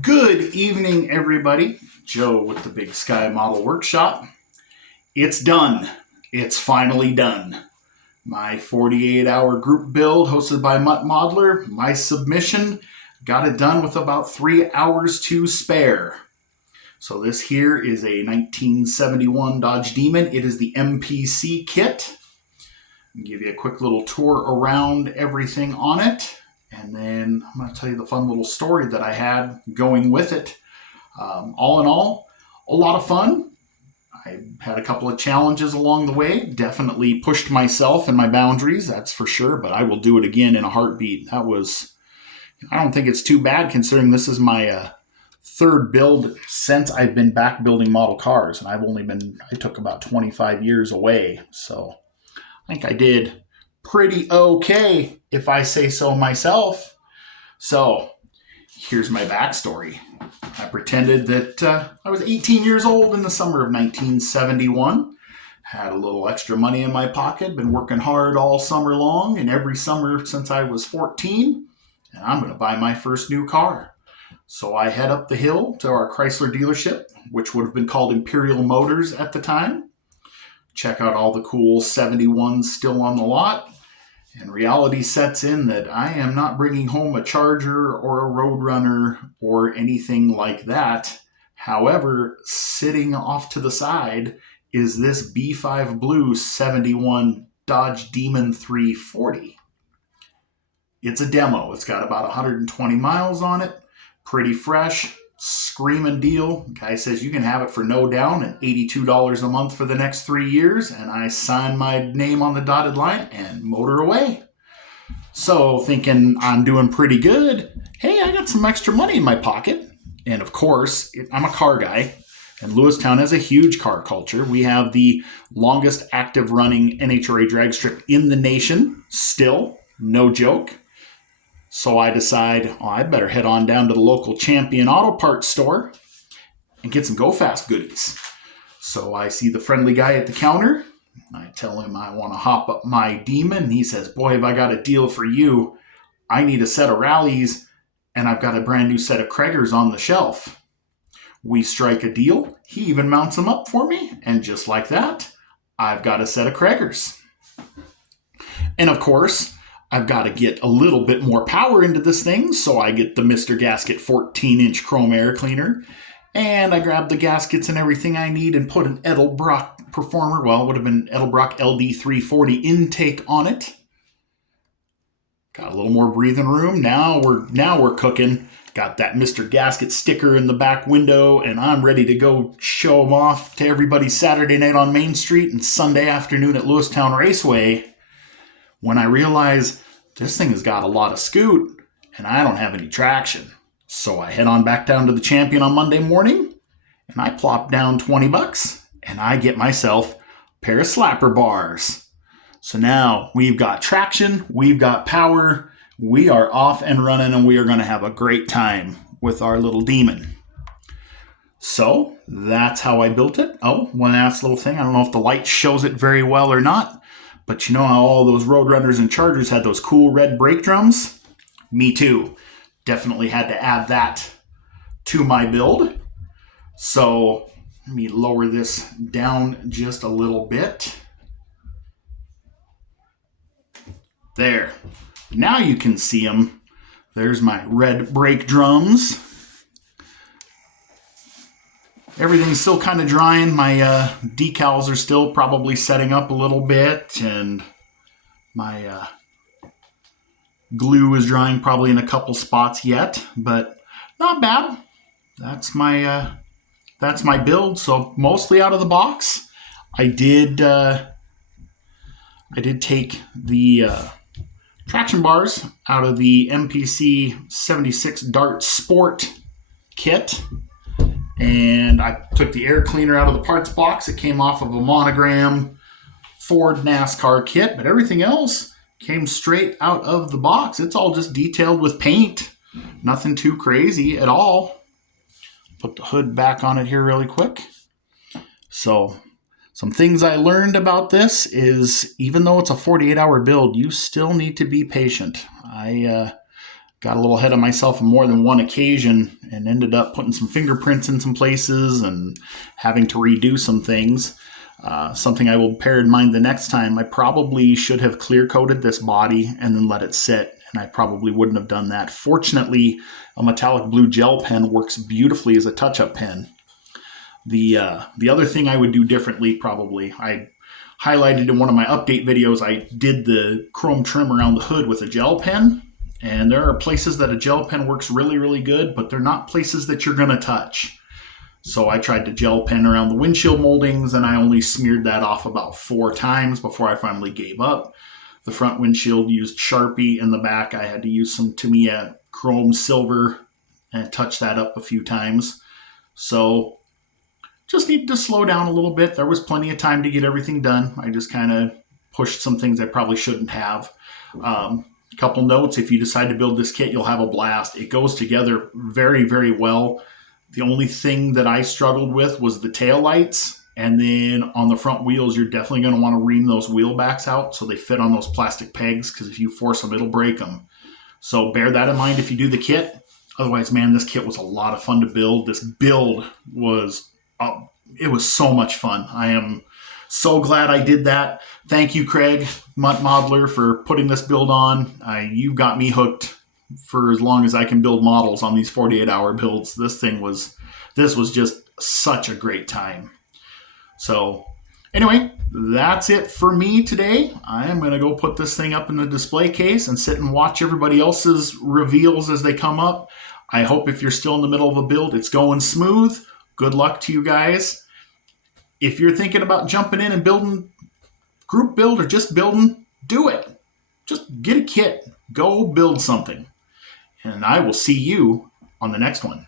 Good evening, everybody. Joe with the Big Sky Model Workshop. It's done. It's finally done. My 48-hour group build hosted by Mutt Modeler, my submission, got it done with about 3 hours to spare. So this here is a 1971 Dodge Demon. It is the MPC kit. I'll give you a quick little tour around everything on it. And then I'm going to tell you the fun little story that I had going with it. All in all, a lot of fun. I had a couple of challenges along the way. Definitely pushed myself and my boundaries, that's for sure. But I will do it again in a heartbeat. I don't think it's too bad considering this is my third build since I've been back building model cars. And I took about 25 years away. So I think I did pretty okay, if I say so myself. So here's my backstory. I pretended that I was 18 years old in the summer of 1971. Had a little extra money in my pocket, been working hard all summer long and every summer since I was 14, and I'm going to buy my first new car. So I head up the hill to our Chrysler dealership, which would have been called Imperial Motors at the time. Check out all the cool 71s still on the lot. And reality sets in that I am not bringing home a Charger or a Roadrunner or anything like that. However, sitting off to the side is this B5 Blue 71 Dodge Demon 340. It's a demo. It's got about 120 miles on it. Pretty fresh. Screaming deal. Guy says you can have it for no down and $82 a month for the next 3 years, and I sign my name on the dotted line and motor away. So thinking I'm doing pretty good, hey, I got some extra money in my pocket. And of course, I'm a car guy, and Lewistown has a huge car culture. We have the longest active running NHRA drag strip in the nation, still, no joke. So I decide, I better head on down to the local Champion Auto Parts store and get some Go Fast goodies. So I see the friendly guy at the counter. I tell him I want to hop up my Demon. He says, boy, have I got a deal for you. I need a set of rallies, and I've got a brand new set of Craigers on the shelf. We strike a deal. He even mounts them up for me. And just like that, I've got a set of Craigers. And of course, I've got to get a little bit more power into this thing, so I get the Mr. Gasket 14-inch chrome air cleaner, and I grab the gaskets and everything I need and put an Edelbrock Performer, it would have been Edelbrock LD340 intake on it. Got a little more breathing room. Now we're cooking. Got that Mr. Gasket sticker in the back window, and I'm ready to go show them off to everybody Saturday night on Main Street and Sunday afternoon at Lewistown Raceway. When I realize this thing has got a lot of scoot and I don't have any traction. So I head on back down to the Champion on Monday morning and I plop down $20 and I get myself a pair of slapper bars. So now we've got traction, we've got power, we are off and running, and we are going to have a great time with our little Demon. So that's how I built it. Oh, one last little thing. I don't know if the light shows it very well or not. But you know how all those Roadrunners and Chargers had those cool red brake drums? Me too. Definitely had to add that to my build. So let me lower this down just a little bit. There. Now you can see them. There's my red brake drums. Everything's still kind of drying. My decals are still probably setting up a little bit, and my glue is drying probably in a couple spots yet, but not bad. That's my build. So mostly out of the box. I did take the traction bars out of the MPC 76 Dart Sport kit. And I took the air cleaner out of the parts box. It came off of a Monogram Ford NASCAR kit, but everything else came straight out of the box. It's all just detailed with paint. Nothing too crazy at all. Put the hood back on it here really quick. So some things I learned about this is even though it's a 48-hour build, you still need to be patient. I got a little ahead of myself on more than one occasion and ended up putting some fingerprints in some places and having to redo some things. Something I will bear in mind the next time, I probably should have clear coated this body and then let it sit, and I probably wouldn't have done that. Fortunately, a metallic blue gel pen works beautifully as a touch-up pen. The other thing I would do differently, probably, I highlighted in one of my update videos, I did the chrome trim around the hood with a gel pen, and there are places that a gel pen works really, really good, but they're not places that you're going to touch. So I tried to gel pen around the windshield moldings, and I only smeared that off about 4 times before I finally gave up. The front windshield used Sharpie. In the back, I had to use some Tamiya chrome silver and touch that up a few times. So just needed to slow down a little bit. There was plenty of time to get everything done. I just kind of pushed some things I probably shouldn't have. A couple notes: if you decide to build this kit, you'll have a blast. It goes together very, very well. The only thing that I struggled with was the tail lights. And then on the front wheels, you're definitely going to want to ream those wheel backs out so they fit on those plastic pegs, because if you force them, it'll break them. So bear that in mind if you do the kit. Otherwise, man, this kit was a lot of fun to build. This build was, it was so much fun. I am so glad I did that. Thank you, Craig Mutt Modeler, for putting this build on. You got me hooked for as long as I can build models on these 48-hour builds. This was just such a great time. So anyway, that's it for me today. I am going to go put this thing up in the display case and sit and watch everybody else's reveals as they come up. I hope if you're still in the middle of a build, it's going smooth. Good luck to you guys. If you're thinking about jumping in and building group build or just building, do it. Just get a kit. Go build something. And I will see you on the next one.